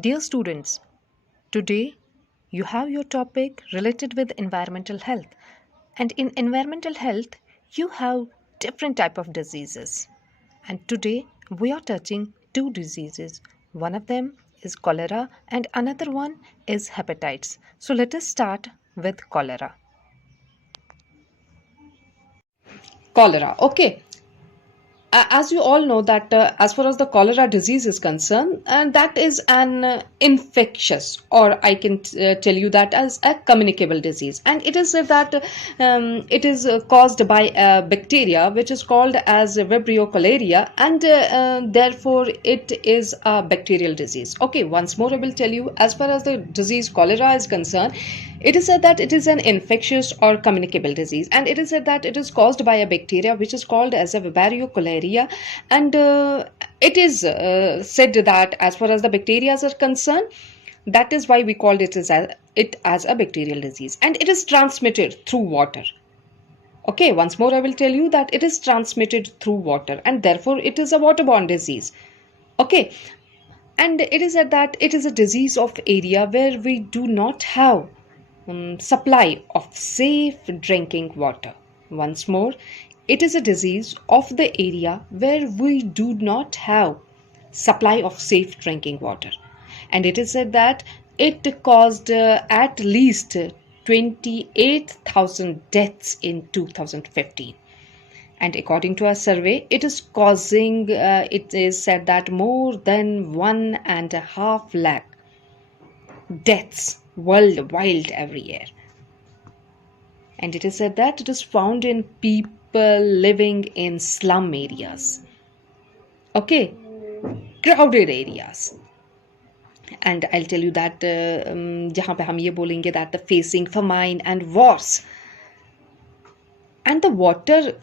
Dear students, today you have your topic related with environmental health. And in environmental health, you have different type of diseases. And today we are touching two diseases. One of them is cholera and another one is hepatitis. So let us start with cholera. Cholera. Okay. As you all know that as far as the cholera disease is concerned, and that is an infectious, or I can tell you that as a communicable disease, and it is that it is caused by a bacteria which is called as Vibrio cholerae, and therefore it is a bacterial disease. Okay, once more I will tell you, as far as the disease cholera is concerned, it is said that it is an infectious or communicable disease, and it is said that it is caused by a bacteria which is called as a Vibrio cholerae, and it is said that as far as the bacteria are concerned, that is why we called it as a bacterial disease, and it is transmitted through water. Okay, once more I will tell you that it is transmitted through water, and therefore it is a waterborne disease. Okay, and it is said that it is a disease of area where we do not have supply of safe drinking water. Once more, it is a disease of the area where we do not have supply of safe drinking water. And it is said that it caused at least 28,000 deaths in 2015. And according to a survey, it is causing, it is said that more than 1.5 lakh deaths worldwide every year. And it is said that it is found in people living in slum areas. Okay, crowded areas. And I'll tell you that जहाँ पे हम ये बोलेंगे that the facing famine and wars, and the water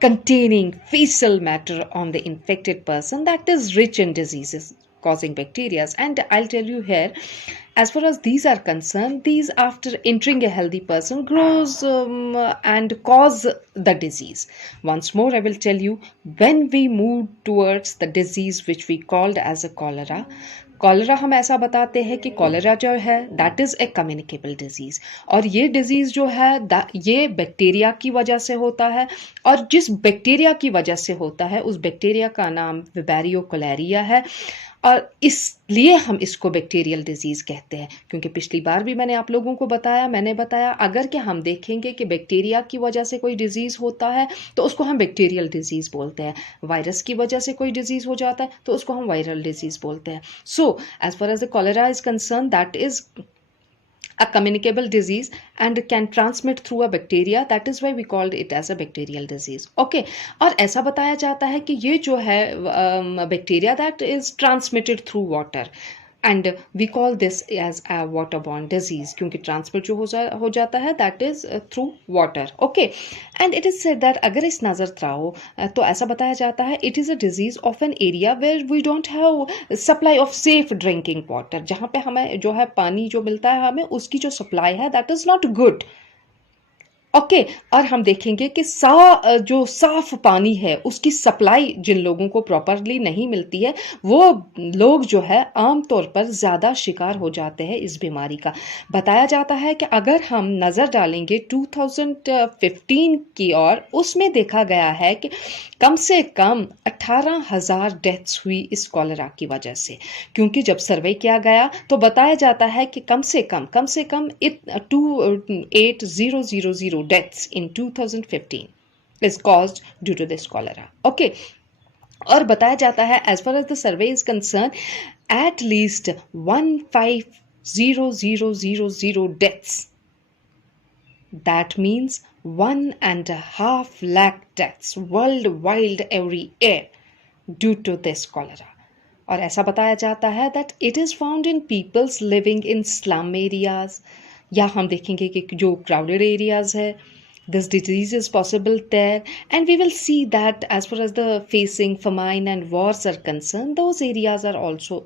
containing fecal matter on the infected person that is rich in diseases causing bacteria. And I'll tell you here, as far as these are concerned, these after entering a healthy person grows and cause the disease. Once more I will tell you, when we move towards the disease which we called as a cholera, cholera हम ऐसा बताते हैं कि cholera जो है that is a communicable disease, और ये disease जो है ये बैक्टीरिया की वजह से होता है, और जिस बैक्टीरिया की वजह से होता है उस बैक्टीरिया का नाम विबैरियो कोलेरिया है, और इसलिए हम इसको बैक्टीरियल डिजीज़ कहते हैं। क्योंकि पिछली बार भी मैंने आप लोगों को मैंने बताया अगर कि हम देखेंगे कि बैक्टीरिया की वजह से कोई डिजीज़ होता है तो उसको हम बैक्टीरियल डिजीज़ बोलते हैं, वायरस की वजह से कोई डिजीज़ हो जाता है तो उसको हम वायरल डिजीज़ बोलते हैं। So as far as the cholera is concern, that is a communicable disease and can transmit through a bacteria, that is why we called it as a bacterial disease. Okay, और ऐसा बताया जाता है कि ये जो है bacteria that is transmitted through water, and we call this as a waterborne disease क्योंकि ट्रांसफर जो हो जाता है that is through water. Okay, and it is said that अगर इस नज़र त्राओ तो ऐसा बताया जाता है it is a disease of an area where we don't have supply of safe drinking water, जहाँ पे हमें जो है पानी जो मिलता है हमें उसकी जो सप्लाई है that is not good. Okay, और हम देखेंगे कि जो साफ पानी है उसकी सप्लाई जिन लोगों को प्रॉपरली नहीं मिलती है वो लोग जो है आम तौर पर ज़्यादा शिकार हो जाते हैं इस बीमारी का। बताया जाता है कि अगर हम नज़र डालेंगे 2015 की ओर, उसमें देखा गया है कि कम से कम 18,000 डेथ्स हुई इस कॉलेरा की वजह से। क्योंकि जब सर्वे किया गया तो बताया जाता है कि कम से कम 28,000 deaths in 2015 is caused due to this cholera. Okay, और बताया जाता है as far as the survey is concerned, at least 15,000 deaths. That means 1.5 lakh deaths worldwide every year due to this cholera. और ऐसा बताया जाता है that it is found in peoples living in slum areas, या हम देखेंगे कि जो crowded areas है, this disease is possible there, and we will see that as far as the facing famine and wars are concerned, those areas are also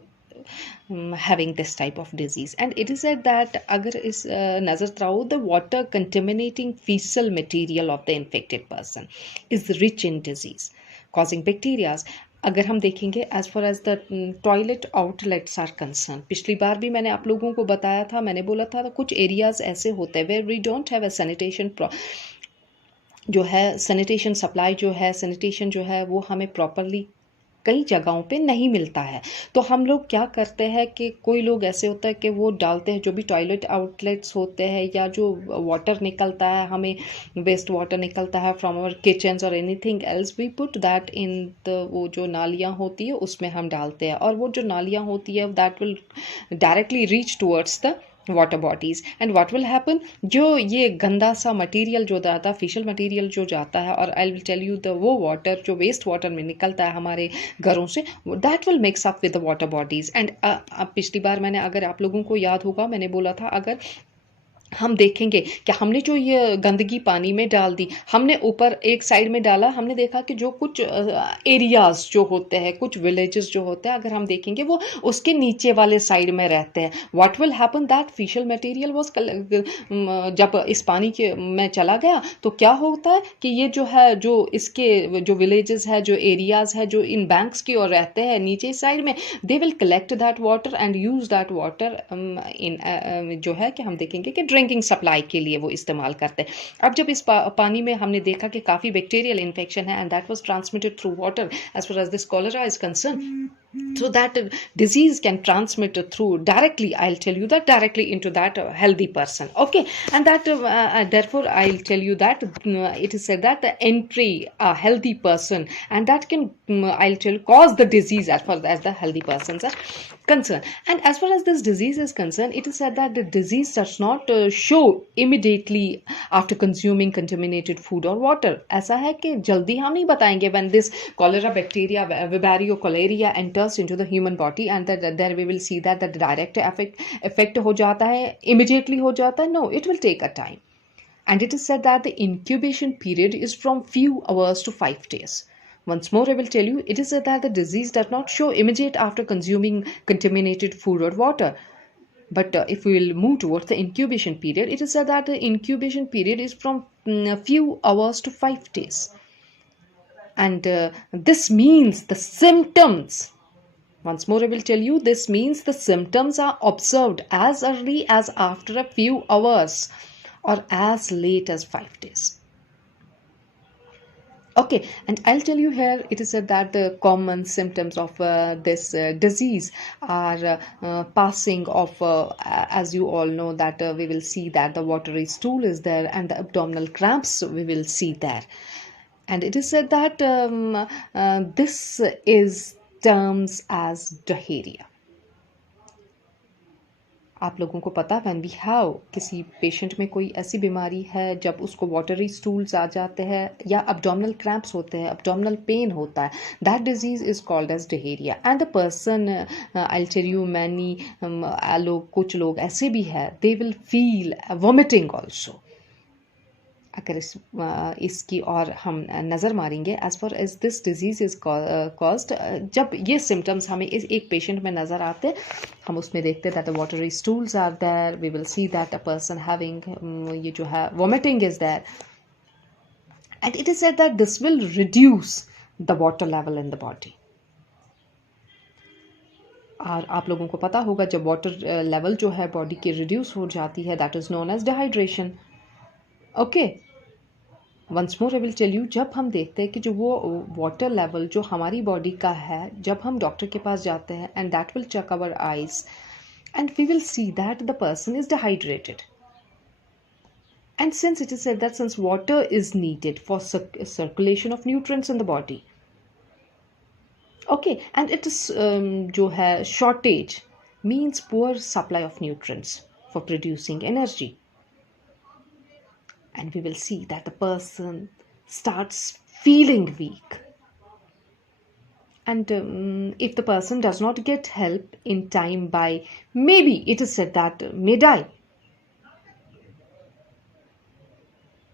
having this type of disease. And it is said that अगर इस नज़र त्राओ, the water contaminating fecal material of the infected person is rich in disease causing bacteria. अगर हम देखेंगे as far as the toilet outlets are concern, पिछली बार भी मैंने आप लोगों को बताया था, मैंने बोला था कुछ एरियाज ऐसे होते हैं where we don't have a sanitation जो है सैनिटेशन सप्लाई जो है सैनिटेशन जो है वो हमें प्रॉपरली कई जगहों पे नहीं मिलता है। तो हम लोग क्या करते हैं कि कोई लोग ऐसे होता है कि वो डालते हैं जो भी टॉयलेट आउटलेट्स होते हैं या जो वाटर निकलता है, हमें वेस्ट वाटर निकलता है फ्रॉम आवर किचन्स और anything else, we put that in the वो जो नालियाँ होती है उसमें हम डालते हैं, और वो जो नालियाँ होती है that will directly reach towards the water bodies and what will happen, जो ये गंदा सा मटेरियल जो जाता है, फिशल मटेरियल जो जाता है, और I will tell you the वो वाटर जो वेस्ट वाटर में निकलता है हमारे घरों से, that will mix up with the water bodies. And पिछली बार मैंने, अगर आप लोगों को याद होगा, मैंने बोला था अगर हम देखेंगे कि हमने जो ये गंदगी पानी में डाल दी, हमने ऊपर एक साइड में डाला, हमने देखा कि जो कुछ एरियाज जो होते हैं, कुछ विलेजेस जो होते हैं, अगर हम देखेंगे वो उसके नीचे वाले साइड में रहते हैं, what will happen that fissile material was, जब इस पानी के में चला गया तो क्या होता है कि ये जो है जो इसके जो विलेजेस है, जो एरियाज है, जो इन बैंक्स की ओर रहते हैं नीचे साइड में, they will collect that water and use that water in जो है कि हम देखेंगे कि ड्रिंकिंग सप्लाई के लिए वो इस्तेमाल करते हैं। अब जब इस पानी में हमने देखा कि काफ़ी बैक्टीरियल इन्फेक्शन है and that was transmitted through water as far as this cholera is concern, so that disease can transmit through directly, I'll tell you that, directly into that healthy person. Okay, and that therefore I'll tell you that it is said that the entry a healthy person, and that can I'll tell cause the disease as far as the healthy persons are concerned. And as far as this disease is concerned, it is said that the disease does not show immediately after consuming contaminated food or water. ऐसा है कि जल्दी हम नहीं बताएंगे when this cholera bacteria vibrio cholerae enters into the human body, and that there we will see that the direct effect हो जाता है, immediately हो जाता है, no, it will take a time. And it is said that the incubation period is from few hours to 5 days. Once more, I will tell you, it is said that the disease does not show immediate after consuming contaminated food or water. But if we will move towards the incubation period, it is said that the incubation period is from a few hours to 5 days. And this means the symptoms, once more I will tell you, this means the symptoms are observed as early as after a few hours or as late as 5 days. Okay, and I'll tell you here, it is said that the common symptoms of this disease are passing of, as you all know, that we will see that the watery stool is there and the abdominal cramps we will see there. And it is said that this is terms as diarrhea. आप लोगों को पता, when we have किसी patient में कोई ऐसी बीमारी है जब उसको वाटरी स्टूल्स आ जाते हैं या अब्डोमिनल क्रैम्प्स होते हैं, अब्डोमिनल पेन होता है, that disease is called as diarrhoea. And the person, I will tell you, many लोग, कुछ लोग ऐसे भी है, they will feel vomiting also. अगर इसकी और हम नज़र मारेंगे, as far as this disease is caused, जब ये सिम्टम्स हमें इस एक पेशेंट में नज़र आते हैं, हम उसमें देखते हैं that the watery stools are there, we will see that a person having, ये जो है vomiting is there, and it is said that this will reduce the water level in the body. और आप लोगों को पता होगा जब वाटर लेवल जो है बॉडी की रिड्यूस हो जाती है, that is known as dehydration. Okay, once more I will tell you, जब हम देखते हैं कि जो वो वाटर लेवल जो हमारी बॉडी का है, जब हम डॉक्टर के पास जाते हैं and that will check our eyes and we will see that the person is dehydrated. And since it is said that since water is needed for circulation of nutrients in the body, okay, and it is जो है shortage means poor supply of nutrients for producing energy. And we will see that the person starts feeling weak. And if the person does not get help in time, by maybe it is said that may die.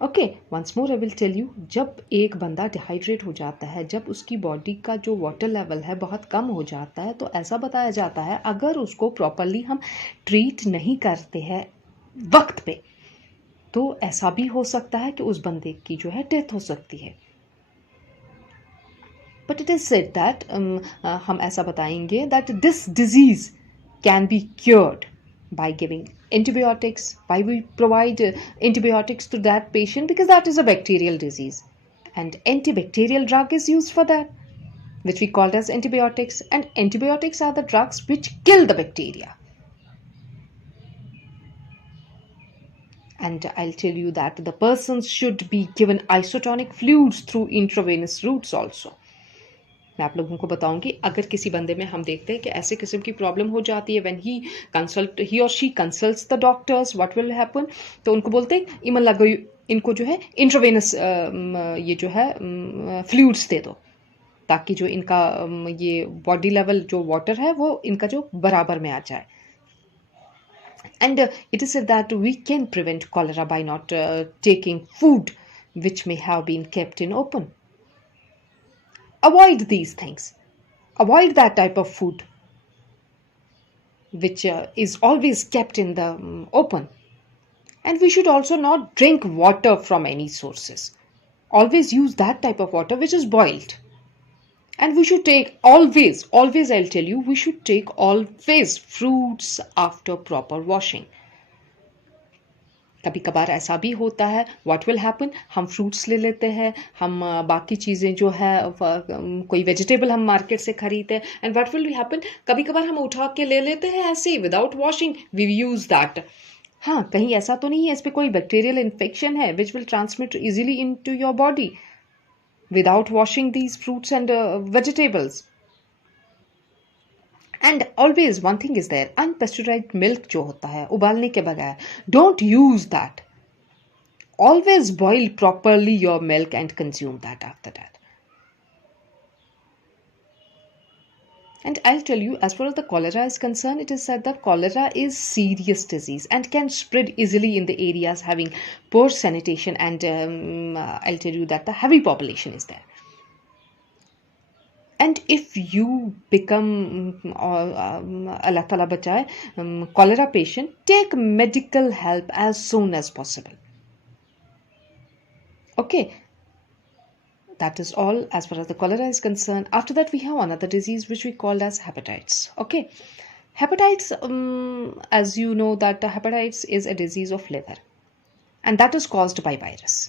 Okay, once more I will tell you, जब एक बंदा dehydrate हो जाता है, जब उसकी body का जो वाटर लेवल है बहुत कम हो जाता है, तो ऐसा बताया जाता है अगर उसको प्रॉपरली हम ट्रीट नहीं करते हैं वक्त पे, तो ऐसा भी हो सकता है कि उस बंदे की जो है डेथ हो सकती है। But it is said that हम ऐसा बताएंगे that this disease can be cured by giving antibiotics. Why we provide antibiotics to that patient? Because that is a bacterial disease, and antibacterial drug is used for that, which we call as antibiotics. And antibiotics are the drugs which kill the bacteria. And I'll tell you that the person should be given isotonic fluids through intravenous routes also. मैं आप लोगों को बताऊंगी, अगर किसी बंदे में हम देखते हैं कि ऐसे किस्म की प्रॉब्लम हो जाती है, when he or she consults the doctors, what will happen? तो उनको बोलते हैं इमन लगो, इनको जो है इंट्रावेनस ये जो है फ्लूइड्स दे दो, ताकि जो इनका ये बॉडी लेवल जो वाटर है वो इनका जो बराबर में आ जाए. And it is said that we can prevent cholera by not taking food which may have been kept in open. Avoid these things. Avoid that type of food which is always kept in the open. And we should also not drink water from any sources. Always use that type of water which is boiled. And we should take always I'll tell you, we should take always fruits after proper washing. कभी कभार ऐसा भी होता है, what will happen, हम fruits ले लेते हैं, हम बाकी चीज़ें जो है कोई वेजिटेबल हम मार्केट से खरीदते हैं, and what will happen, कभी कभार हम उठा के ले लेते हैं ऐसे without washing, we use that. हाँ, कहीं ऐसा तो नहीं है इस पे कोई बैक्टीरियल इन्फेक्शन है which will transmit easily into your body without washing these fruits and vegetables. And always one thing is there, unpasteurized milk जो होता है उबालने के बगैर, don't use that. Always boil properly your milk and consume that after that. And I'll tell you, as far as the cholera is concerned, it is said that cholera is serious disease and can spread easily in the areas having poor sanitation, and I'll tell you that the heavy population is there. And if you become Allah Ta'ala bachaye, cholera patient, take medical help as soon as possible. Okay, that is all as far as the cholera is concerned. After that, we have another disease which we call as hepatitis. Okay, hepatitis, as you know, that hepatitis is a disease of liver, and that is caused by virus.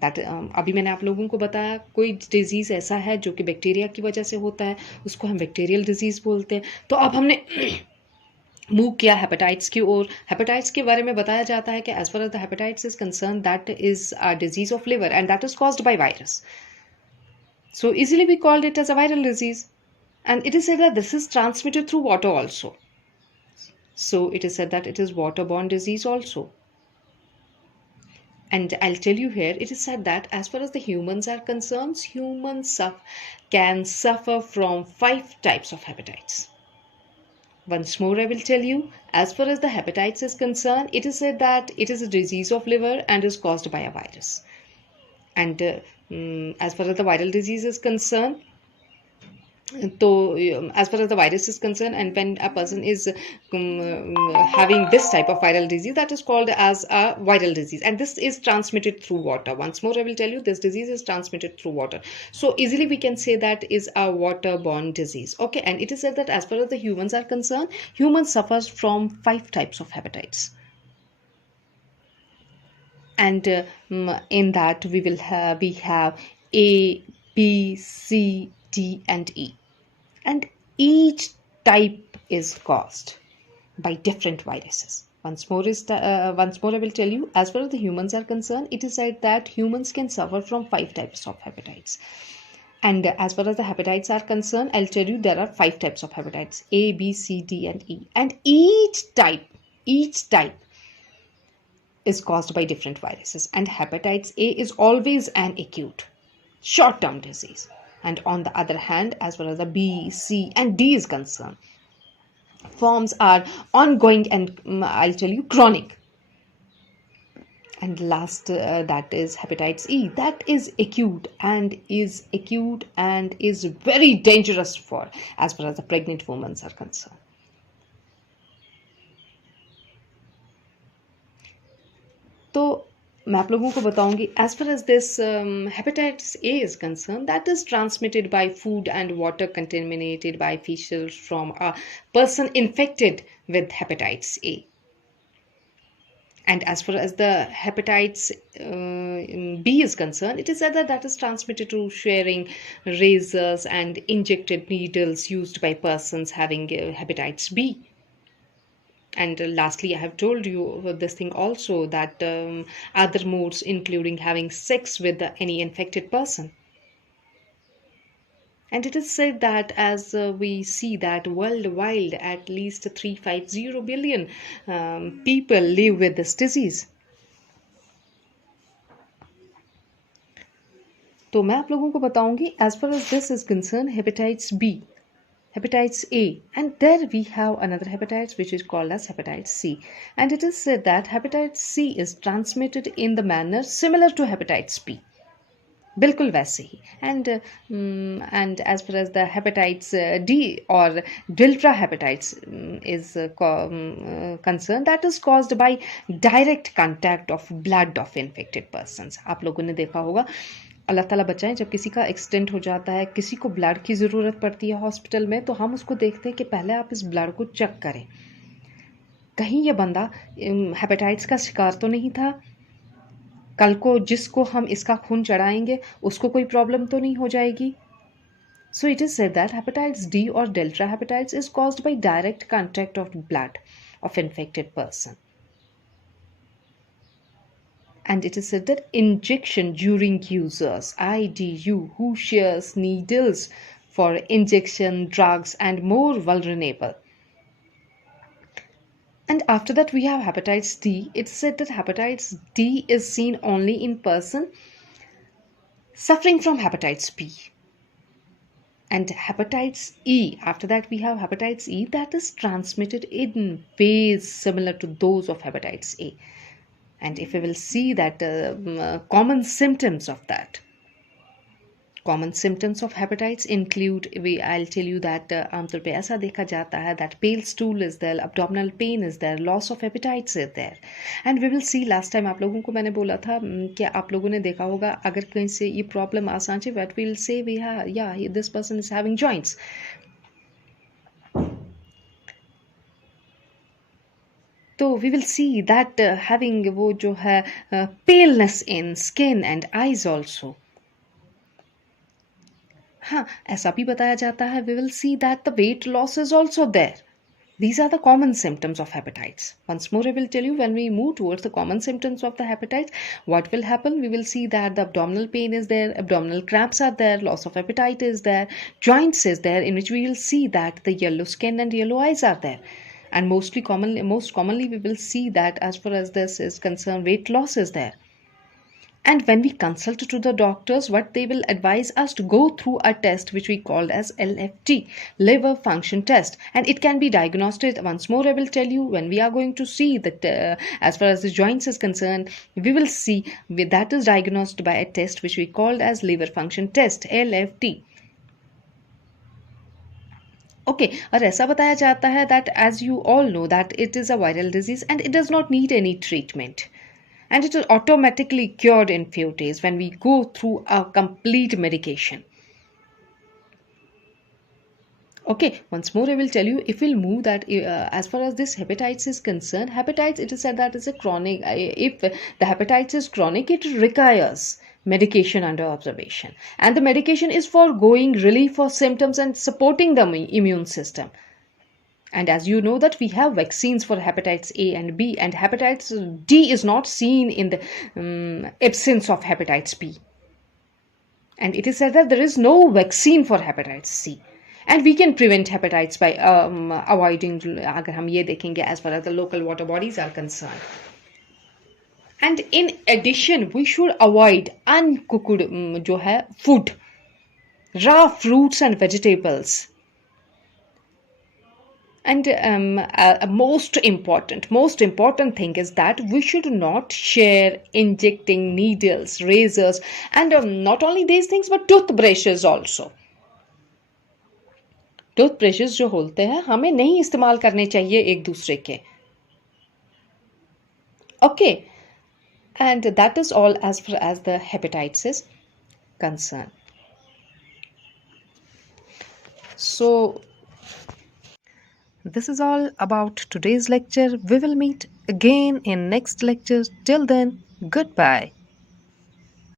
That अभी मैंने आप लोगों को बताया, कोई disease ऐसा है जो कि बैक्टीरिया की वजह से होता है, उसको हम बैक्टीरियल डिजीज़ बोलते हैं. तो अब हमने मूव किया हेपेटाइट्स की ओर. हेपेटाइट्स के बारे में बताया जाता है कि as far as the hepatitis is concern, that is a disease of liver and that is caused by virus. So easily we called it as a viral disease, and it is said that this is transmitted through water also. So it is said that it is water borne disease also. And I'll tell you here, it is said that as far as the humans are concerned, humans can suffer from 5 types of hepatitis. Once more I will tell you, as far as the hepatitis is concerned, it is said that it is a disease of liver and is caused by a virus. And as far as the viral disease is concerned, so as far as the virus is concerned, and when a person is having this type of viral disease, that is called as a viral disease, and this is transmitted through water. Once more I will tell you, this disease is transmitted through water, so easily we can say that is a waterborne disease. Okay, and it is said that as far as the humans are concerned, humans suffers from 5 types of hepatitis, and in that we have A, B, C, D and E, and each type is caused by different viruses. Once more I will tell you, as far as the humans are concerned, it is said that humans can suffer from 5 types of hepatitis. And as far as the hepatitis are concerned, I'll tell you there are 5 types of hepatitis: A, B, C, D and E, and each type is caused by different viruses. And hepatitis A is always an acute short-term disease, and on the other hand, as far as the B, C and D is concerned, forms are ongoing and I'll tell you chronic. And last, that is hepatitis E, that is acute and is very dangerous for as far as the pregnant women are concerned. तो मैं आप लोगों को बताऊंगी as far as this hepatitis A is concerned, that is transmitted by food and water contaminated by feces from a person infected with hepatitis A. And as far as the hepatitis B is concerned, it is said that that is transmitted through sharing razors and injected needles used by persons having hepatitis B. And lastly, I have told you this thing also that other modes, including having sex with any infected person. And it is said that as we see that worldwide, at least 350 billion people live with this disease. तो मैं आप लोगों को बताऊंगी as far as this is concerned, hepatitis B, hepatitis A, and there we have another hepatitis which is called as hepatitis C. And it is said that hepatitis C is transmitted in the manner similar to hepatitis B. बिल्कुल वैसे ही and as far as the hepatitis D or delta hepatitis is concerned, that is caused by direct contact of blood of infected persons. आप लोगों ने देखा होगा, अल्लाह ताला बचाएं, जब किसी का एक्सीडेंट हो जाता है, किसी को ब्लड की ज़रूरत पड़ती है हॉस्पिटल में, तो हम उसको देखते हैं कि पहले आप इस ब्लड को चेक करें, कहीं ये बंदा हेपेटाइटिस का शिकार तो नहीं था, कल को जिसको हम इसका खून चढ़ाएंगे उसको कोई प्रॉब्लम तो नहीं हो जाएगी. So it is said that hepatitis D or delta hepatitis is caused by direct contact of blood of infected person. And it is said that injection during users, IDU, who shares needles for injection, drugs, and more vulnerable. And after that we have hepatitis D. It's said that hepatitis D is seen only in person suffering from hepatitis B. And hepatitis E, after that we have hepatitis E, that is transmitted in ways similar to those of hepatitis A. And if we will see that common symptoms of that, common symptoms of hepatitis include, I'll tell you that आमतौर पे ऐसा देखा जाता है that pale stool is there, abdominal pain is there, loss of appetite is there. And we will see, last time आप लोगों को मैंने बोला था कि आप लोगों ने देखा होगा अगर कहीं से ये प्रॉब्लम आ सांचे, what we'll say we have, yeah, this person is having joints. तो we will see that having वो जो है paleness in skin and eyes also. हाँ, ऐसा भी बताया जाता है, we will see that the weight loss is also there. These are the common symptoms of hepatitis. Once more, I will tell you, when we move towards the common symptoms of the hepatitis, what will happen? We will see that the abdominal pain is there, abdominal cramps are there, loss of appetite is there, joints is there, in which we will see that the yellow skin and yellow eyes are there. And most commonly, we will see that as far as this is concerned, weight loss is there. And when we consult to the doctors, what they will advise us to go through a test which we called as LFT, liver function test. And it can be diagnosed. Once more, I will tell you, when we are going to see that as far as the joints is concerned, we will see that is diagnosed by a test which we called as liver function test, LFT. Okay, और ऐसा बताया जाता है that as you all know that it is a viral disease and it does not need any treatment. And it is automatically cured in few days when we go through a complete medication. Okay, once more I will tell you, if we'll move that as far as this hepatitis is concerned, hepatitis, it is said that is a chronic, if the hepatitis is chronic, it requires medication under observation. And the medication is for going relief for symptoms and supporting the immune system. And as you know that we have vaccines for hepatitis A and B, and hepatitis D is not seen in the absence of hepatitis B. And it is said that there is no vaccine for hepatitis C. And we can prevent hepatitis by avoiding, अगर हम ये देखेंगे, as far as the local water bodies are concerned. And in addition, we should avoid uncooked जो है food, raw fruits and vegetables. And most important thing is that we should not share injecting needles, razors, and not only these things but toothbrushes also. Toothbrushes जो होते हैं हमें नहीं इस्तेमाल करने चाहिए एक दूसरे के. Okay, And that is all as far as the hepatitis is concerned. So, This is all about today's lecture. We will meet again in next lecture. Till then, goodbye.